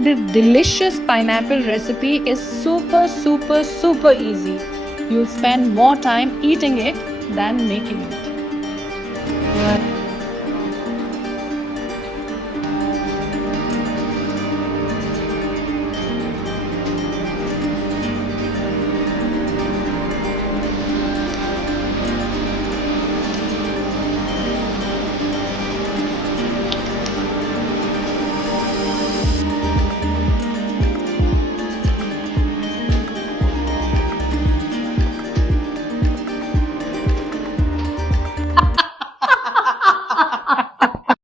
This delicious pineapple recipe is super easy. You'll spend more time eating it than making it.